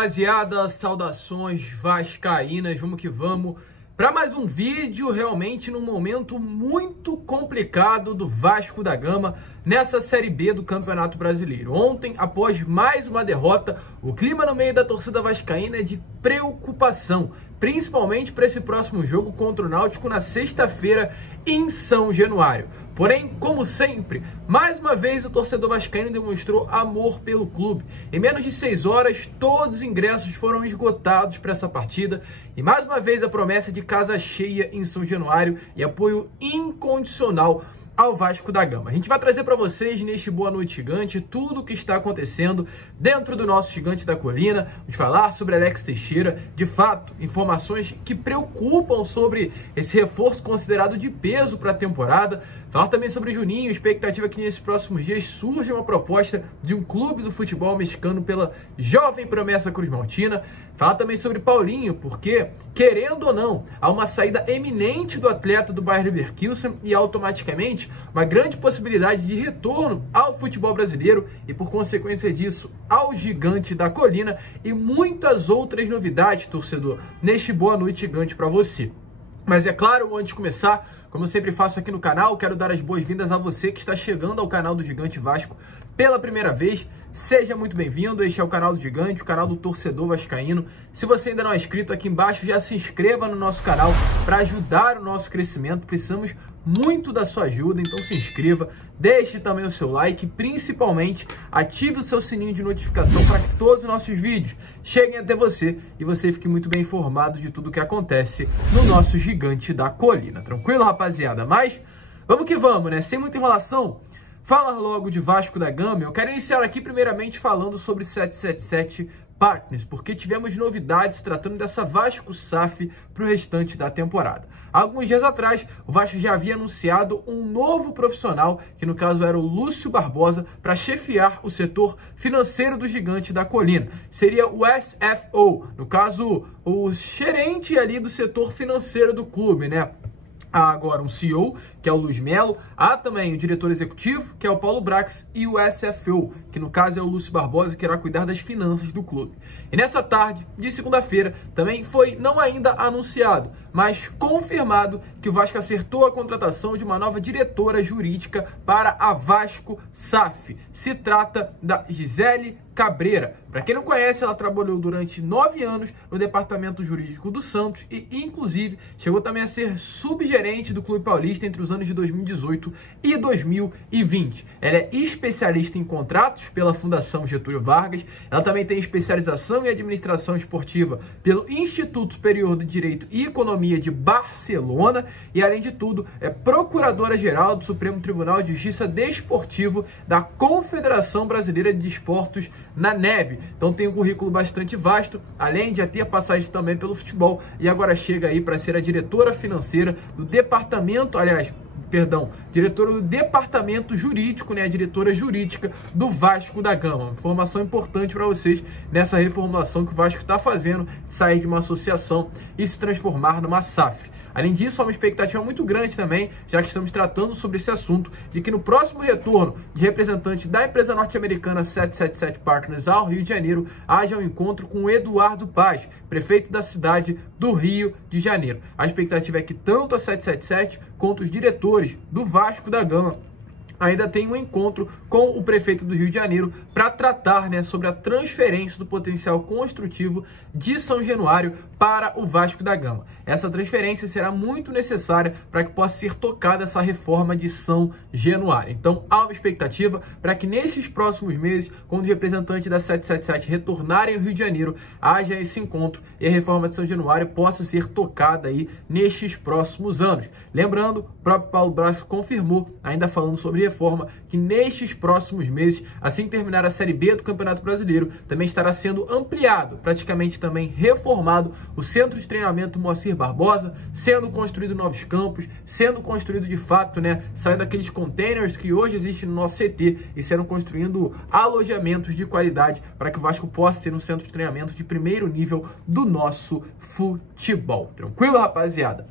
rapaziada, saudações vascaínas, vamos que vamos para mais um vídeo realmente num momento muito complicado do Vasco da Gama nessa Série B do Campeonato Brasileiro. Ontem, após mais uma derrota, o clima no meio da torcida vascaína é de preocupação, principalmente para esse próximo jogo contra o Náutico na sexta-feira em São Januário. Porém, como sempre, mais uma vez o torcedor vascaíno demonstrou amor pelo clube. Em menos de 6 horas, todos os ingressos foram esgotados para essa partida. E mais uma vez a promessa de casa cheia em São Januário e apoio incondicional ao Vasco da Gama. A gente vai trazer para vocês neste Boa Noite Gigante tudo o que está acontecendo dentro do nosso Gigante da Colina. Vamos falar sobre Alex Teixeira, de fato, informações que preocupam sobre esse reforço considerado de peso para a temporada. Falar também sobre Juninho, expectativa que nesses próximos dias surja uma proposta de um clube do futebol mexicano pela jovem promessa Cruz-Maltina. Falar também sobre Paulinho, porque, querendo ou não, há uma saída eminente do atleta do Bayer Leverkusen e automaticamente uma grande possibilidade de retorno ao futebol brasileiro e, por consequência disso, ao Gigante da Colina e muitas outras novidades, torcedor, neste Boa Noite Gigante para você. Mas é claro, antes de começar, como eu sempre faço aqui no canal, quero dar as boas-vindas a você que está chegando ao canal do Gigante Vasco pela primeira vez. Seja muito bem-vindo, este é o canal do Gigante, o canal do torcedor vascaíno. Se você ainda não é inscrito, aqui embaixo já se inscreva no nosso canal para ajudar o nosso crescimento. Precisamos muito da sua ajuda, então se inscreva, deixe também o seu like e principalmente ative o seu sininho de notificação para que todos os nossos vídeos cheguem até você e você fique muito bem informado de tudo o que acontece no nosso Gigante da Colina. Tranquilo, rapaziada? Mas vamos que vamos, né? Sem muita enrolação, falar logo de Vasco da Gama. Eu quero iniciar aqui primeiramente falando sobre 777 Partners, porque tivemos novidades tratando dessa Vasco SAF para o restante da temporada. Alguns dias atrás, o Vasco já havia anunciado um novo profissional, que no caso era o Lúcio Barbosa, para chefiar o setor financeiro do Gigante da Colina. Seria o SFO, no caso, o gerente ali do setor financeiro do clube, né? Há agora um CEO, que é o Luiz Melo, há também o diretor executivo, que é o Paulo Brax, e o SFO, que no caso é o Lúcio Barbosa, que irá cuidar das finanças do clube. E nessa tarde de segunda-feira também foi não ainda anunciado, mas confirmado que o Vasco acertou a contratação de uma nova diretora jurídica para a Vasco SAF. Se trata da Gisele Cabreira. Para quem não conhece, ela trabalhou durante 9 anos no departamento jurídico do Santos e, inclusive, chegou também a ser subgerente do Clube Paulista entre os anos de 2018 e 2020. Ela é especialista em contratos pela Fundação Getúlio Vargas. Ela também tem especialização em administração esportiva pelo Instituto Superior de Direito e Economia de Barcelona e, além de tudo, é procuradora-geral do Supremo Tribunal de Justiça Desportivo da Confederação Brasileira de Desportos na Neve. Então tem um currículo bastante vasto, além de já ter passagem também pelo futebol, e agora chega aí para ser a diretora financeira do departamento, diretora do departamento jurídico, né, a diretora jurídica do Vasco da Gama. Uma informação importante para vocês nessa reformulação que o Vasco está fazendo, sair de uma associação e se transformar numa SAF. Além disso, há uma expectativa muito grande também, já que estamos tratando sobre esse assunto, de que no próximo retorno de representante da empresa norte-americana 777 Partners ao Rio de Janeiro, haja um encontro com o Eduardo Paz, prefeito da cidade do Rio de Janeiro. A expectativa é que tanto a 777 quanto os diretores do Vasco da Gama ainda tem um encontro com o prefeito do Rio de Janeiro para tratar, né, sobre a transferência do potencial construtivo de São Januário para o Vasco da Gama. Essa transferência será muito necessária para que possa ser tocada essa reforma de São Januário. Então, há uma expectativa para que nesses próximos meses, quando os representantes da 777 retornarem ao Rio de Janeiro, haja esse encontro e a reforma de São Januário possa ser tocada aí nestes próximos anos. Lembrando, o próprio Paulo Braço confirmou, ainda falando sobre reforma, que nestes próximos meses, assim que terminar a Série B do Campeonato Brasileiro, também estará sendo ampliado, praticamente também reformado, o Centro de Treinamento Moacir Barbosa, sendo construído novos campos, sendo construído de fato, né, saindo daqueles containers que hoje existem no nosso CT e sendo construindo alojamentos de qualidade para que o Vasco possa ter um centro de treinamento de primeiro nível do nosso futebol. Tranquilo, rapaziada?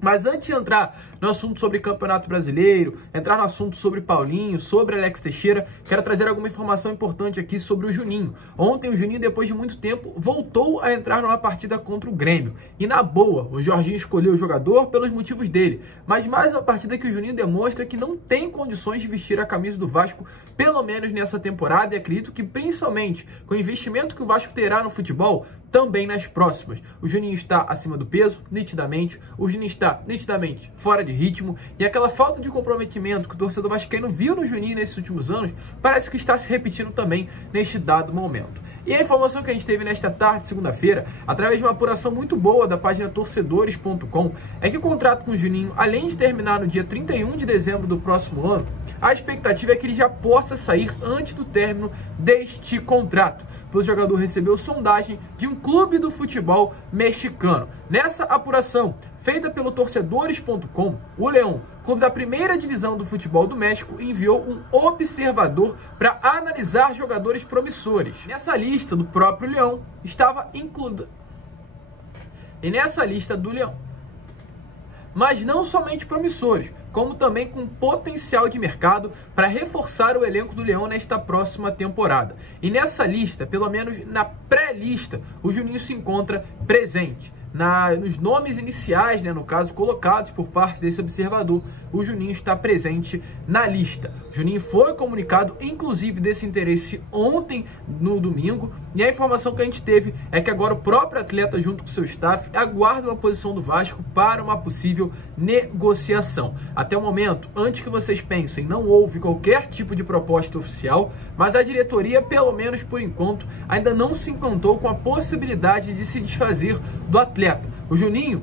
Mas antes de entrar no assunto sobre Campeonato Brasileiro, entrar no assunto sobre Paulinho, sobre Alex Teixeira, quero trazer alguma informação importante aqui sobre o Juninho. Ontem o Juninho, depois de muito tempo, voltou a entrar numa partida contra o Grêmio. E na boa, o Jorginho escolheu o jogador pelos motivos dele. Mas mais uma partida que o Juninho demonstra que não tem condições de vestir a camisa do Vasco, pelo menos nessa temporada, e acredito que principalmente com o investimento que o Vasco terá no futebol, também nas próximas. O Juninho está acima do peso, nitidamente. O Juninho está nitidamente fora de ritmo. E aquela falta de comprometimento que o torcedor vascaíno viu no Juninho nesses últimos anos, parece que está se repetindo também neste dado momento. E a informação que a gente teve nesta tarde, segunda-feira, através de uma apuração muito boa da página torcedores.com, é que o contrato com o Juninho, além de terminar no dia 31 de dezembro do próximo ano, a expectativa é que ele já possa sair antes do término deste contrato, pois o jogador recebeu sondagem de um clube do futebol mexicano. Nessa apuração, feita pelo torcedores.com, o León, clube da primeira divisão do futebol do México, enviou um observador para analisar jogadores promissores. Nessa lista do próprio León estava incluída. E nessa lista do León, mas não somente promissores, como também com potencial de mercado para reforçar o elenco do León nesta próxima temporada. E nessa lista, pelo menos na pré-lista, o Juninho se encontra presente. Nos nomes iniciais, no caso, colocados por parte desse observador, o Juninho está presente na lista. O Juninho foi comunicado, inclusive, desse interesse ontem, no domingo, e a informação que a gente teve é que agora o próprio atleta, junto com seu staff, aguarda uma posição do Vasco para uma possível negociação. Até o momento, antes que vocês pensem, não houve qualquer tipo de proposta oficial, mas a diretoria, pelo menos por enquanto, ainda não se encantou com a possibilidade de se desfazer do atleta. O Juninho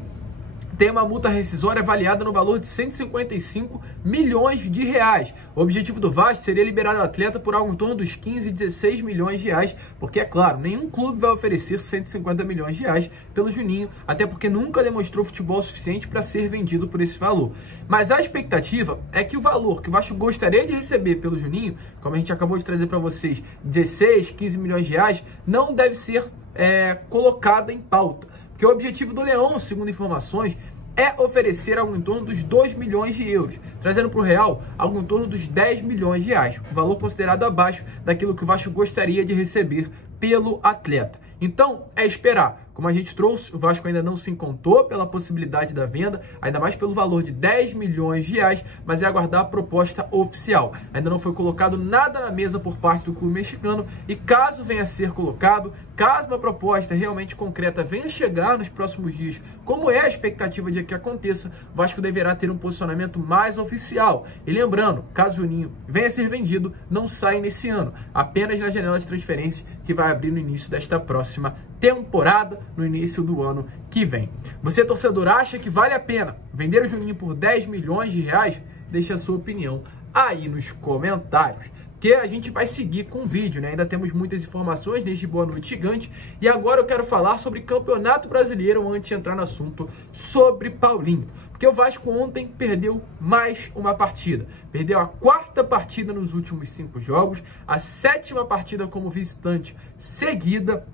tem uma multa rescisória avaliada no valor de 155 milhões de reais. O objetivo do Vasco seria liberar o atleta por algo em torno dos 15 e 16 milhões de reais, porque, é claro, nenhum clube vai oferecer 150 milhões de reais pelo Juninho, até porque nunca demonstrou futebol suficiente para ser vendido por esse valor. Mas a expectativa é que o valor que o Vasco gostaria de receber pelo Juninho, como a gente acabou de trazer para vocês, 16, 15 milhões de reais, não deve ser colocada em pauta. Porque o objetivo do León, segundo informações, é oferecer algo em torno dos 2 milhões de euros, trazendo para o real algo em torno dos 10 milhões de reais, um valor considerado abaixo daquilo que o Vasco gostaria de receber pelo atleta. Então, é esperar. Como a gente trouxe, o Vasco ainda não se encantou pela possibilidade da venda, ainda mais pelo valor de 10 milhões de reais, mas é aguardar a proposta oficial. Ainda não foi colocado nada na mesa por parte do clube mexicano e caso venha a ser colocado, caso uma proposta realmente concreta venha chegar nos próximos dias, como é a expectativa de que aconteça, o Vasco deverá ter um posicionamento mais oficial. E lembrando, caso o Juninho venha a ser vendido, não sai nesse ano, apenas na janela de transferência que vai abrir no início desta próxima temporada, no início do ano que vem. Você, torcedor, acha que vale a pena vender o Juninho por 10 milhões de reais? Deixe a sua opinião aí nos comentários, que a gente vai seguir com o vídeo, Ainda temos muitas informações desde Boa Noite Gigante, e agora eu quero falar sobre Campeonato Brasileiro antes de entrar no assunto sobre Paulinho. Porque o Vasco ontem perdeu mais uma partida. Perdeu a 4ª partida nos últimos 5 jogos, a 7ª partida como visitante seguida.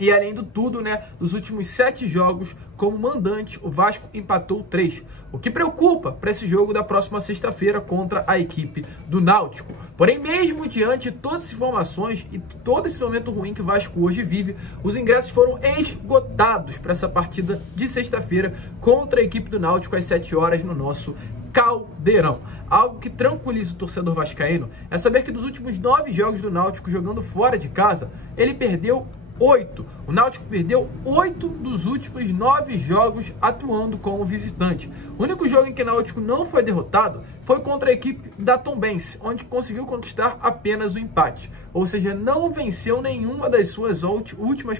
E além do tudo, nos últimos 7 jogos como mandante, o Vasco empatou 3. O que preocupa para esse jogo da próxima sexta-feira contra a equipe do Náutico. Porém, mesmo diante de todas as informações e todo esse momento ruim que o Vasco hoje vive, os ingressos foram esgotados para essa partida de sexta-feira contra a equipe do Náutico às 7 horas no nosso Caldeirão. Algo que tranquiliza o torcedor vascaíno é saber que dos últimos 9 jogos do Náutico jogando fora de casa, ele perdeu 8. O Náutico perdeu 8 dos últimos 9 jogos atuando como visitante. O único jogo em que o Náutico não foi derrotado foi contra a equipe da Tombense, onde conseguiu conquistar apenas o empate. Ou seja, não venceu nenhuma das suas últimas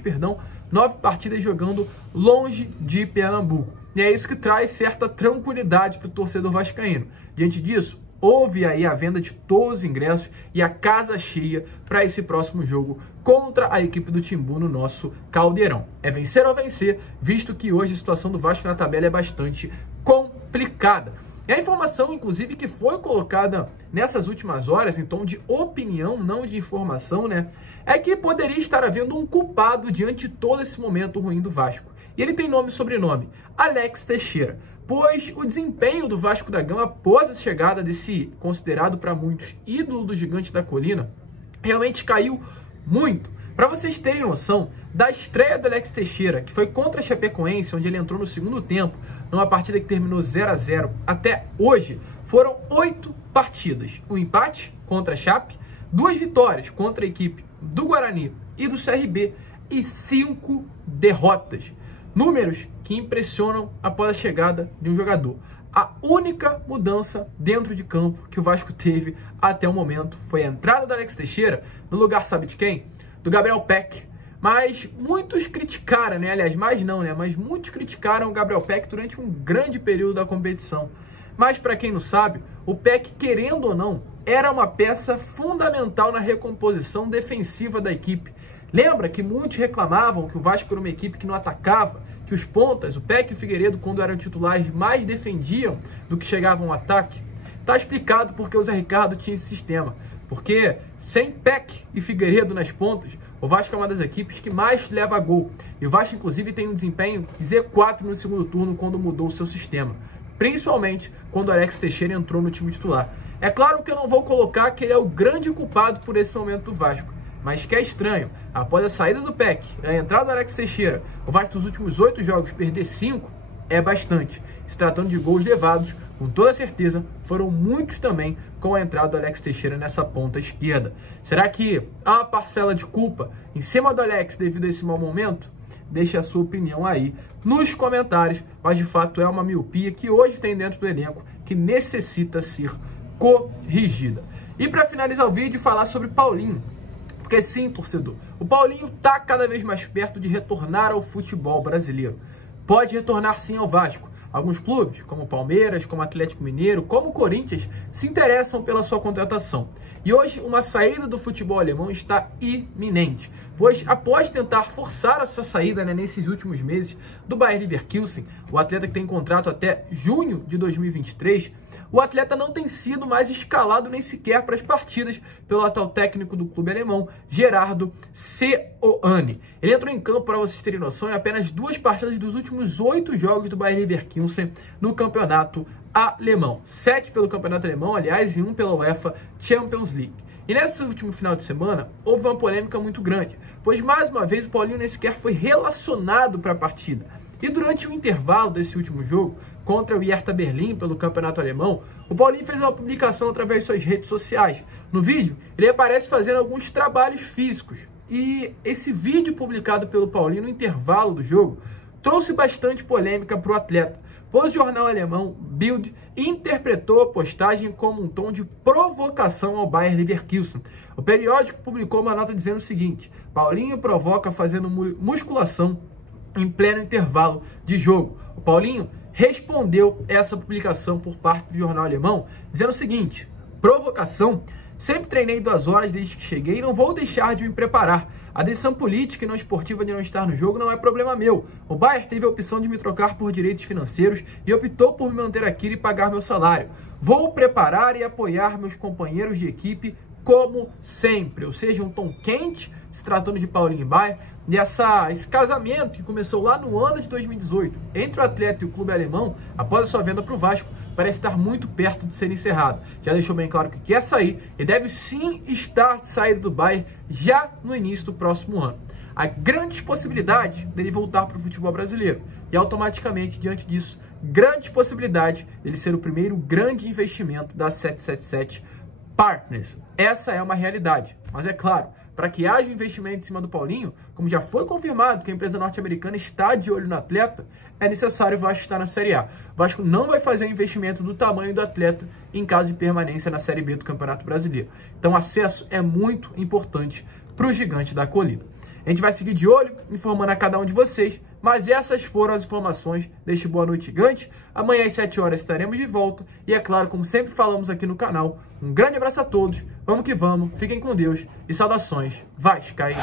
9 partidas jogando longe de Pernambuco. E é isso que traz certa tranquilidade para o torcedor vascaíno. Diante disso, houve aí a venda de todos os ingressos e a casa cheia para esse próximo jogo contra a equipe do Timbu no nosso Caldeirão. É vencer ou vencer, visto que hoje a situação do Vasco na tabela é bastante complicada. E a informação, inclusive, que foi colocada nessas últimas horas, em tom de opinião, não de informação, é que poderia estar havendo um culpado diante de todo esse momento ruim do Vasco. E ele tem nome e sobrenome, Alex Teixeira, pois o desempenho do Vasco da Gama após a chegada desse considerado para muitos ídolo do Gigante da Colina realmente caiu muito. Para vocês terem noção, da estreia do Alex Teixeira, que foi contra a Chapecoense, onde ele entrou no segundo tempo, numa partida que terminou 0-0, até hoje, foram 8 partidas. Um empate contra a Chape, 2 vitórias contra a equipe do Guarani e do CRB e 5 derrotas. Números que impressionam após a chegada de um jogador. A única mudança dentro de campo que o Vasco teve até o momento foi a entrada do Alex Teixeira no lugar, sabe de quem? Do Gabriel Peck. Mas muitos criticaram, né? Aliás, mas muitos criticaram o Gabriel Peck durante um grande período da competição. Mas para quem não sabe, o Peck, querendo ou não, era uma peça fundamental na recomposição defensiva da equipe. Lembra que muitos reclamavam que o Vasco era uma equipe que não atacava, que os pontas, o Peck e o Figueiredo, quando eram titulares, mais defendiam do que chegavam ao ataque? Tá explicado porque o Zé Ricardo tinha esse sistema. Porque sem Peck e Figueiredo nas pontas, o Vasco é uma das equipes que mais leva gol. E o Vasco, inclusive, tem um desempenho Z4 no segundo turno quando mudou o seu sistema. Principalmente quando o Alex Teixeira entrou no time titular. É claro que eu não vou colocar que ele é o grande culpado por esse momento do Vasco. Mas que é estranho, após a saída do Peck e a entrada do Alex Teixeira, o Vasco dos últimos 8 jogos perder 5 é bastante. Se tratando de gols levados, com toda certeza, foram muitos também com a entrada do Alex Teixeira nessa ponta esquerda. Será que há uma parcela de culpa em cima do Alex devido a esse mau momento? Deixe a sua opinião aí nos comentários, mas de fato é uma miopia que hoje tem dentro do elenco que necessita ser corrigida. E para finalizar o vídeo, falar sobre Paulinho. Porque sim, torcedor, o Paulinho está cada vez mais perto de retornar ao futebol brasileiro. Pode retornar sim ao Vasco. Alguns clubes, como o Palmeiras, como o Atlético Mineiro, como o Corinthians, se interessam pela sua contratação. E hoje uma saída do futebol alemão está iminente, pois após tentar forçar essa saída nesses últimos meses do Bayer Leverkusen, o atleta que tem contrato até junho de 2023, o atleta não tem sido mais escalado nem sequer para as partidas pelo atual técnico do clube alemão, Gerardo Seoane. Ele entrou em campo, para vocês terem noção, em apenas 2 partidas dos últimos 8 jogos do Bayer Leverkusen no campeonato alemão. 7 pelo campeonato alemão, aliás, e 1 pela UEFA Champions League. E nesse último final de semana, houve uma polêmica muito grande, pois mais uma vez o Paulinho nem sequer foi relacionado para a partida. E durante o intervalo desse último jogo, contra o Hertha Berlim pelo campeonato alemão, o Paulinho fez uma publicação através de suas redes sociais. No vídeo, ele aparece fazendo alguns trabalhos físicos. E esse vídeo publicado pelo Paulinho no intervalo do jogo trouxe bastante polêmica para o atleta, pois o jornal alemão Bild interpretou a postagem como um tom de provocação ao Bayer Leverkusen. O periódico publicou uma nota dizendo o seguinte: Paulinho provoca fazendo musculação em pleno intervalo de jogo. O Paulinho respondeu essa publicação por parte do jornal alemão, dizendo o seguinte: provocação? Sempre treinei 2 horas desde que cheguei e não vou deixar de me preparar. A decisão política e não esportiva de não estar no jogo não é problema meu. O Bayer teve a opção de me trocar por direitos financeiros e optou por me manter aqui e pagar meu salário. Vou preparar e apoiar meus companheiros de equipe como sempre. Ou seja, um tom quente, se tratando de Paulinho e Bayer, e esse casamento que começou lá no ano de 2018 entre o atleta e o clube alemão, após a sua venda para o Vasco, parece estar muito perto de ser encerrado. Já deixou bem claro que quer sair e deve sim estar de saída do Bayer já no início do próximo ano. Há grandes possibilidades dele voltar para o futebol brasileiro e automaticamente, diante disso, grandes possibilidades dele ser o primeiro grande investimento da 777 Partners. Essa é uma realidade, mas é claro, para que haja investimento em cima do Paulinho, como já foi confirmado que a empresa norte-americana está de olho no atleta, é necessário o Vasco estar na Série A. O Vasco não vai fazer um investimento do tamanho do atleta em caso de permanência na Série B do Campeonato Brasileiro. Então, acesso é muito importante para o Gigante da Colina. A gente vai seguir de olho, informando a cada um de vocês, mas essas foram as informações deste Boa Noite Gigante. Amanhã às 7 horas estaremos de volta e, é claro, como sempre falamos aqui no canal, um grande abraço a todos, vamos que vamos, fiquem com Deus e saudações vascaínas.